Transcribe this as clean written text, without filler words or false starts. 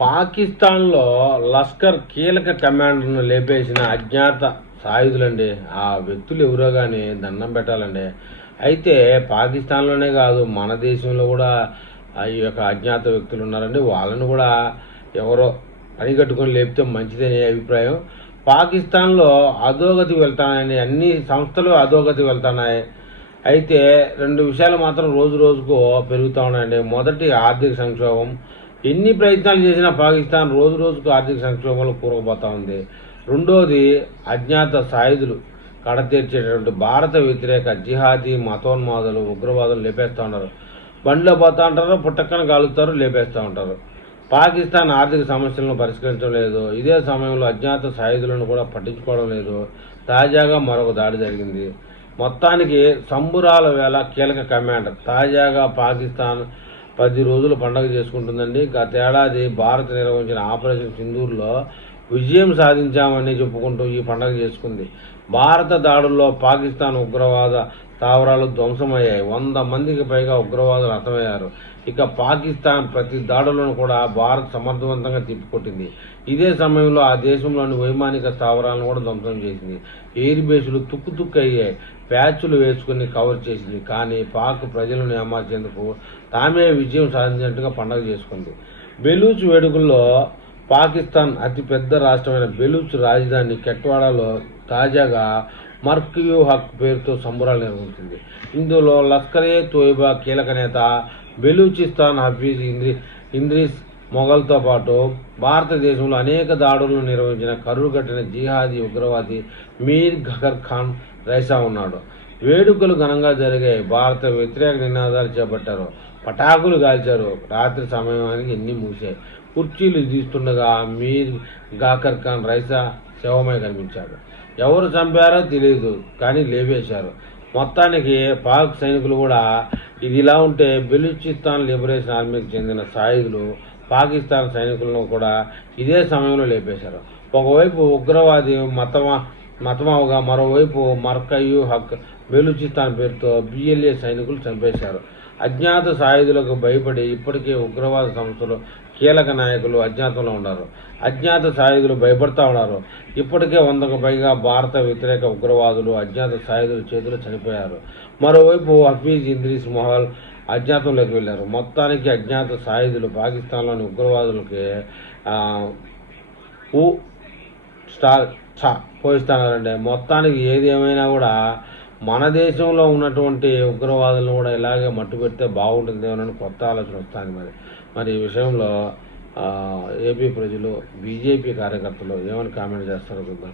పాకిస్తాన్‌లో లష్కర్ కీలక కమాండర్‌ను లేపేసిన అజ్ఞాత సాయుధులండి. ఆ వ్యక్తులు ఎవరో గాని దండం పెట్టాలండి. అయితే పాకిస్తాన్‌లోనే కాదు మన దేశంలో కూడా ఈ యొక్క అజ్ఞాత వ్యక్తులు ఉన్నారండి. వాళ్ళని కూడా ఎవరో పనిగట్టుకొని లేపితే మంచిదనే అభిప్రాయం. పాకిస్తాన్‌లో అధోగతికి వెళ్తున్నాయండి. అన్ని సంస్థలు అధోగతికి వెళ్తున్నాయి. అయితే 2 విషయాలు మాత్రం రోజు రోజుకు పెరుగుతా ఉన్నాయండి. మొదటి ఆర్థిక సంక్షోభం. ఎన్ని ప్రయత్నాలు చేసినా పాకిస్తాన్ రోజు రోజుకు ఆర్థిక సంక్షోభంలో కూరుకుపోతా ఉంది. రెండోది అజ్ఞాత సాయుధులు కడతీర్చేటటువంటి భారత వ్యతిరేక జిహాదీ మతోన్మాదులు ఉగ్రవాదులు లేపేస్తూ ఉంటారు. బండిలో పోతా ఉంటారు, పుట్టక్కన కాలుస్తారు, లేపేస్తూ ఉంటారు. పాకిస్తాన్ ఆర్థిక సమస్యలను పరిష్కరించడం లేదు. ఇదే సమయంలో అజ్ఞాత సాయుధులను కూడా పట్టించుకోవడం లేదు. తాజాగా మరొక దాడి జరిగింది. మొత్తానికి సంబురాల వేళ కీలక కమాండర్ తాజాగా పాకిస్తాన్ 10 రోజులు పండుగ చేసుకుంటుందండి. గత ఏడాది భారత్ నిర్వహించిన ఆపరేషన్ సింధూర్లో విజయం సాధించామని చెప్పుకుంటూ ఈ పండుగ చేసుకుంది. భారత దాడుల్లో పాకిస్తాన్ ఉగ్రవాద స్థావరాలు ధ్వంసమయ్యాయి. 100 మందికి పైగా ఉగ్రవాదులు హతమయ్యారు. ఇక పాకిస్తాన్ ప్రతి దాడులను కూడా భారత్ సమర్థవంతంగా తిప్పికొట్టింది. ఇదే సమయంలో ఆ దేశంలోని వైమానిక స్థావరాలను కూడా ధ్వంసం చేసింది. ఎయిర్ బేసులు తుక్కు అయ్యాయి. ప్యాచ్లు వేసుకుని కవర్ చేసింది. కానీ పాక్ ప్రజలను ఏమార్చేందుకు తామే విజయం సాధించినట్టుగా పండుగ చేసుకుంది. బెలూచ్ వేడుకల్లో పాకిస్తాన్ అతిపెద్ద రాష్ట్రమైన బెలూచ్ రాజధాని కెట్వాడాలో తాజాగా మర్క్యూ హక్ పేరుతో సంబరాలు నిర్వహించింది. ఇందులో లష్కరే తోయిబా కీలక నేత బెలూచిస్తాన్ హఫీజ్ ఇంద్రీస్ మొఘల్తో పాటు భారతదేశంలో అనేక దాడులను నిర్వహించిన కరుడుగట్టిన జిహాదీ ఉగ్రవాది మీర్ గఫర్ ఖాన్ రైసా ఉన్నాడు. వేడుకలు ఘనంగా జరిగాయి. భారత వ్యతిరేక నినాదాలు చేపట్టారు. పటాకులు కాల్చారు. రాత్రి సమయానికి ఎన్ని మూసాయి. కుర్చీలు తీస్తుండగా మీర్ గాకర్ ఖాన్ రైసా శవమై కనిపించాడు. ఎవరు చంపారో తెలియదు, కానీ లేపేశారు. మొత్తానికి పాక్ సైనికులు కూడా ఇదిలా ఉంటే బెలూచిస్తాన్ లిబరేషన్ ఆర్మీకి చెందిన సాయుధులు పాకిస్తాన్ సైనికులను కూడా ఇదే సమయంలో లేపేశారు. ఒకవైపు ఉగ్రవాది మతమావగా మరోవైపు మర్కయూ హక్ బెలూచిస్తాన్ పేరుతో బిఎల్ఏ సైనికులు చంపేశారు. అజ్ఞాత సాయుధులకు భయపడి ఇప్పటికే ఉగ్రవాద సంస్థలు కీలక నాయకులు అజ్ఞాతంలో ఉన్నారు. అజ్ఞాత సాయుధులు భయపడతా ఉన్నారు. ఇప్పటికే 100కు పైగా భారత వ్యతిరేక ఉగ్రవాదులు అజ్ఞాత సాయుధుల చేతులు చనిపోయారు. మరోవైపు హఫీజ్ ఇంద్రీస్ మొహల్ అజ్ఞాతంలోకి వెళ్లారు. మొత్తానికి అజ్ఞాత సాయుధులు పాకిస్తాన్లోని ఉగ్రవాదులకి స్టార్ పోయిస్తున్నారండి. మొత్తానికి ఏది ఏమైనా కూడా మన దేశంలో ఉన్నటువంటి ఉగ్రవాదులను కూడా ఇలాగే మట్టు పెడితే బాగుంటుందేమోనని కొత్త ఆలోచన వస్తుంది. మరి ఈ విషయంలో ఏపీ ప్రజలు బీజేపీ కార్యకర్తలు ఏమని కామెంట్ చేస్తారో చూద్దాం.